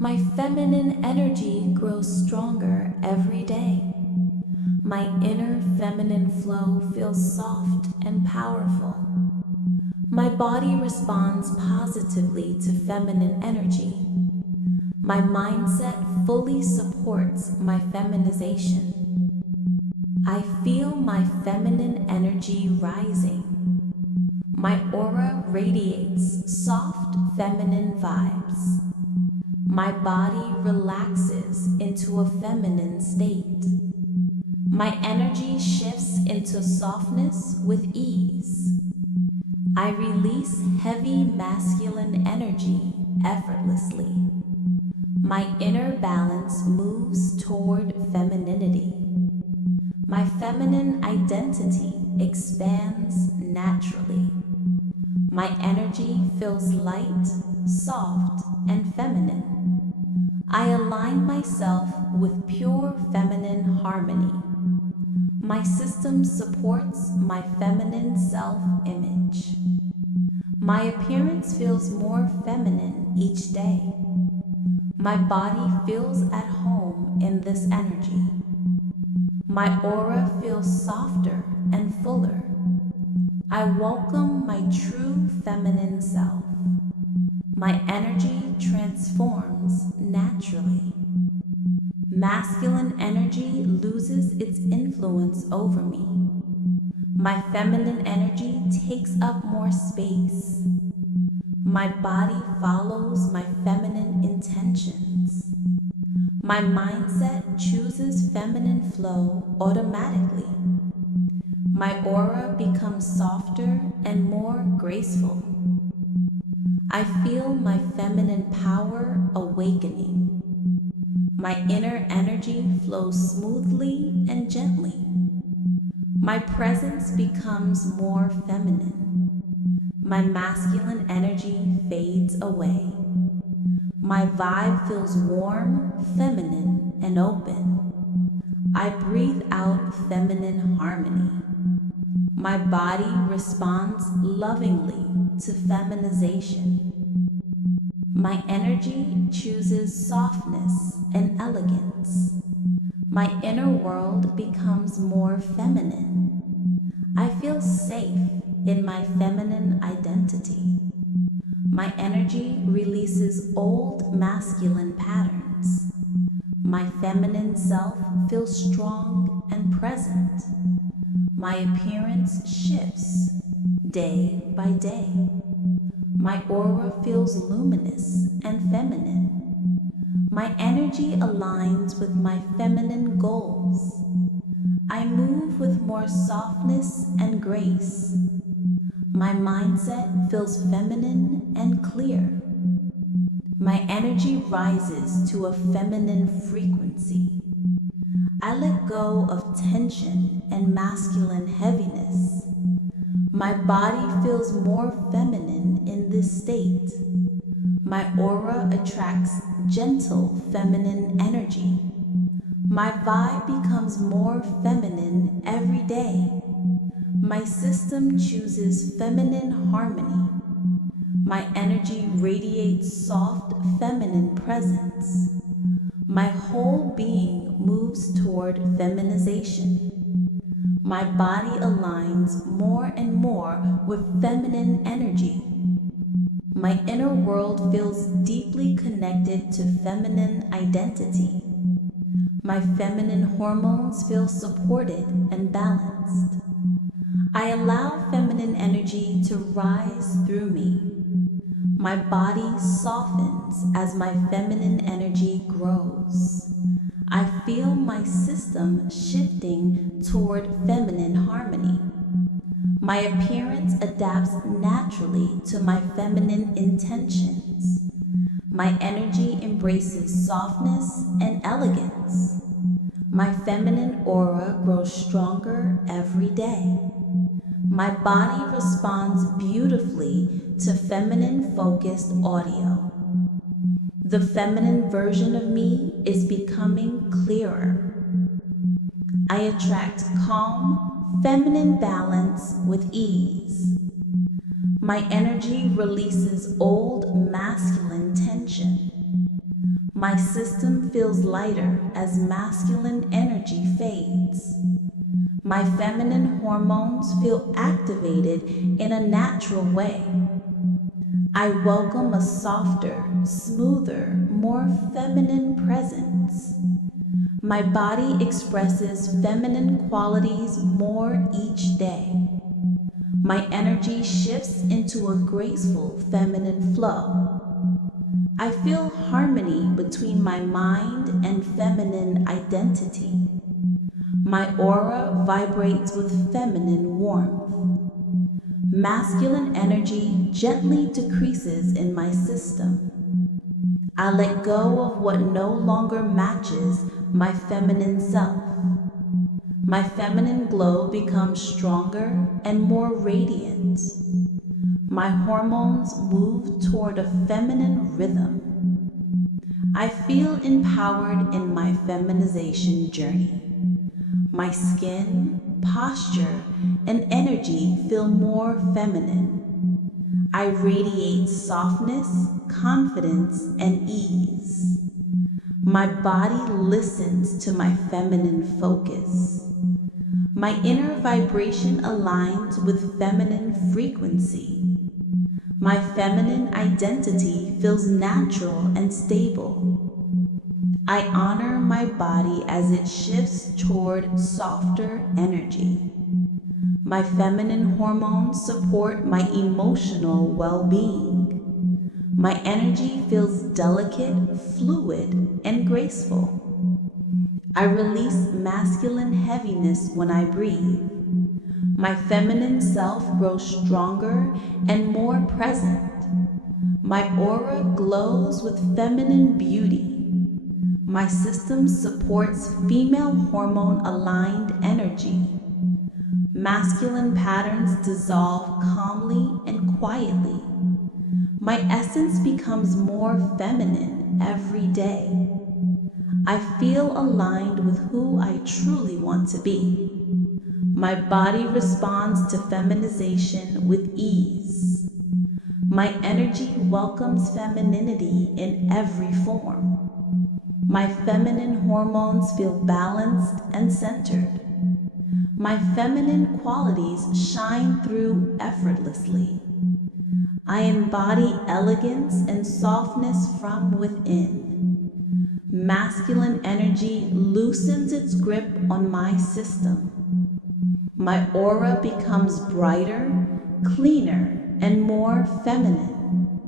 My feminine energy grows stronger every day. My inner feminine flow feels soft and powerful. My body responds positively to feminine energy. My mindset fully supports my feminization. I feel my feminine energy rising. My aura radiates soft feminine vibes. My body relaxes into a feminine state. My energy shifts into softness with ease. I release heavy masculine energy effortlessly. My inner balance moves toward femininity. My feminine identity expands naturally. My energy feels light, soft, and feminine. I align myself with pure feminine harmony. My system supports my feminine self-image. My appearance feels more feminine each day. My body feels at home in this energy. My aura feels softer and fuller. I welcome my true feminine self. My energy transforms naturally. Masculine energy loses its influence over me. My feminine energy takes up more space. My body follows my feminine intentions. My mindset chooses feminine flow automatically. My aura becomes softer and more graceful. I feel my feminine power awakening. My inner energy flows smoothly and gently. My presence becomes more feminine. My masculine energy fades away. My vibe feels warm, feminine, and open. I breathe out feminine harmony. My body responds lovingly to feminization. My energy chooses softness and elegance. My inner world becomes more feminine. I feel safe in my feminine identity. My energy releases old masculine patterns. My feminine self feels strong and present. My appearance shifts day by day. My aura feels luminous and feminine. My energy aligns with my feminine goals. I move with more softness and grace. My mindset feels feminine and clear. My energy rises to a feminine frequency. I let go of tension and masculine heaviness. My body feels more feminine in this state. My aura attracts gentle feminine energy. My vibe becomes more feminine every day. My system chooses feminine harmony. My energy radiates soft feminine presence. My whole being moves toward feminization. My body aligns more and more with feminine energy. My inner world feels deeply connected to feminine identity. My feminine hormones feel supported and balanced. I allow feminine energy to rise through me. My body softens as my feminine energy grows. I feel my system shifting toward feminine harmony. My appearance adapts naturally to my feminine intentions. My energy embraces softness and elegance. My feminine aura grows stronger every day. My body responds beautifully to feminine-focused audio. The feminine version of me is becoming clearer. I attract calm, feminine balance with ease. My energy releases old masculine tension. My system feels lighter as masculine energy fades. My feminine hormones feel activated in a natural way. I welcome a softer, smoother, more feminine presence. My body expresses feminine qualities more each day. My energy shifts into a graceful feminine flow. I feel harmony between my mind and feminine identity. My aura vibrates with feminine warmth. Masculine energy gently decreases in my system. I let go of what no longer matches my feminine self. My feminine glow becomes stronger and more radiant. My hormones move toward a feminine rhythm. I feel empowered in my feminization journey. My skin, posture, and energy feel more feminine. I radiate softness, confidence, and ease. My body listens to my feminine focus. My inner vibration aligns with feminine frequency. My feminine identity feels natural and stable. I honor my body as it shifts toward softer energy. My feminine hormones support my emotional well-being. My energy feels delicate, fluid, and graceful. I release masculine heaviness when I breathe. My feminine self grows stronger and more present. My aura glows with feminine beauty. My system supports female hormone-aligned energy. Masculine patterns dissolve calmly and quietly. My essence becomes more feminine every day. I feel aligned with who I truly want to be. My body responds to feminization with ease. My energy welcomes femininity in every form. My feminine hormones feel balanced and centered. My feminine qualities shine through effortlessly. I embody elegance and softness from within. Masculine energy loosens its grip on my system. My aura becomes brighter, cleaner, and more feminine.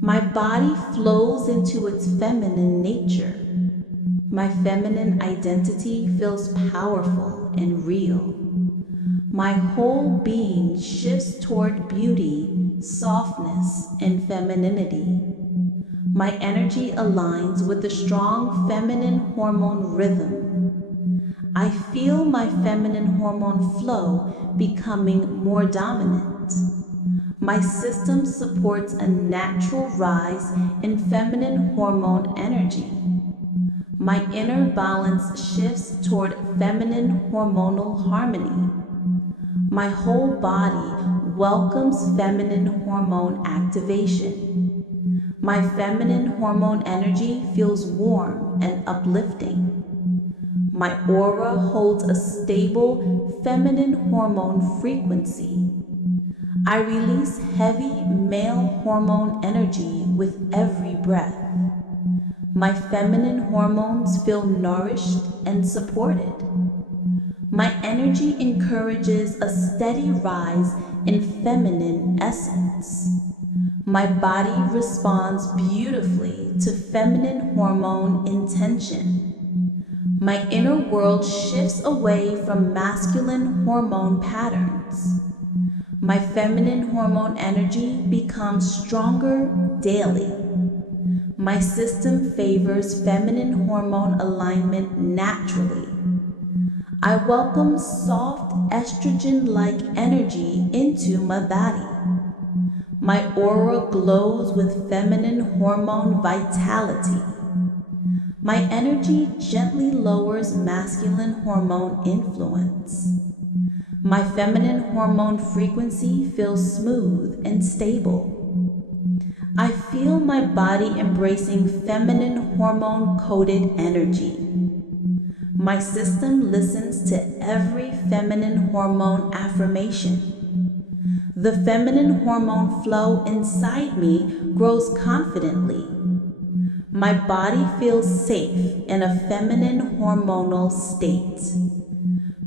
My body flows into its feminine nature. My feminine identity feels powerful and real. My whole being shifts toward beauty, softness, and femininity. My energy aligns with the strong feminine hormone rhythm. I feel my feminine hormone flow becoming more dominant. My system supports a natural rise in feminine hormone energy. My inner balance shifts toward feminine hormonal harmony. My whole body welcomes feminine hormone activation. My feminine hormone energy feels warm and uplifting. My aura holds a stable feminine hormone frequency. I release heavy male hormone energy with every breath. My feminine hormones feel nourished and supported. My energy encourages a steady rise in feminine essence. My body responds beautifully to feminine hormone intention. My inner world shifts away from masculine hormone patterns. My feminine hormone energy becomes stronger daily. My system favors feminine hormone alignment naturally. I welcome soft estrogen-like energy into my body. My aura glows with feminine hormone vitality. My energy gently lowers masculine hormone influence. My feminine hormone frequency feels smooth and stable. I feel my body embracing feminine hormone-coded energy. My system listens to every feminine hormone affirmation. The feminine hormone flow inside me grows confidently. My body feels safe in a feminine hormonal state.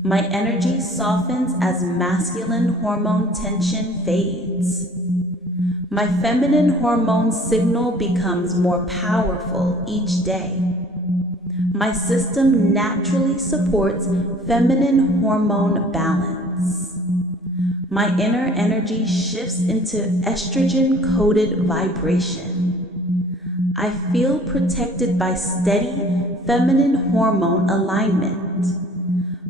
My energy softens as masculine hormone tension fades. My feminine hormone signal becomes more powerful each day. My system naturally supports feminine hormone balance. My inner energy shifts into estrogen-coded vibration. I feel protected by steady feminine hormone alignment.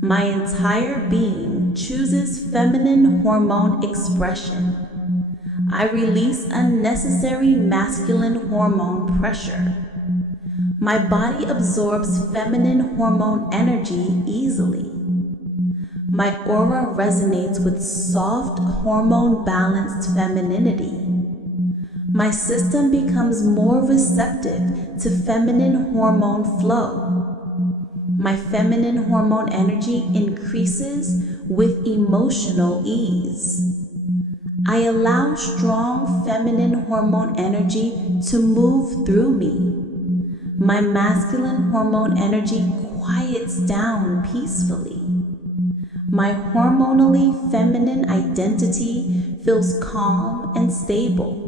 My entire being chooses feminine hormone expression. I release unnecessary masculine hormone pressure. My body absorbs feminine hormone energy easily. My aura resonates with soft, hormone-balanced femininity. My system becomes more receptive to feminine hormone flow. My feminine hormone energy increases with emotional ease. I allow strong feminine hormone energy to move through me. My masculine hormone energy quiets down peacefully. My hormonally feminine identity feels calm and stable.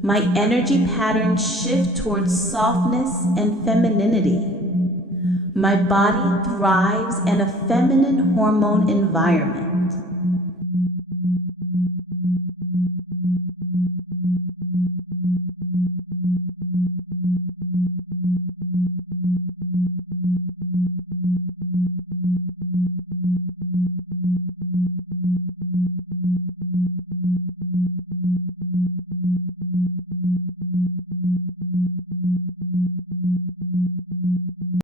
My energy patterns shift towards softness and femininity. My body thrives in a feminine hormone environment.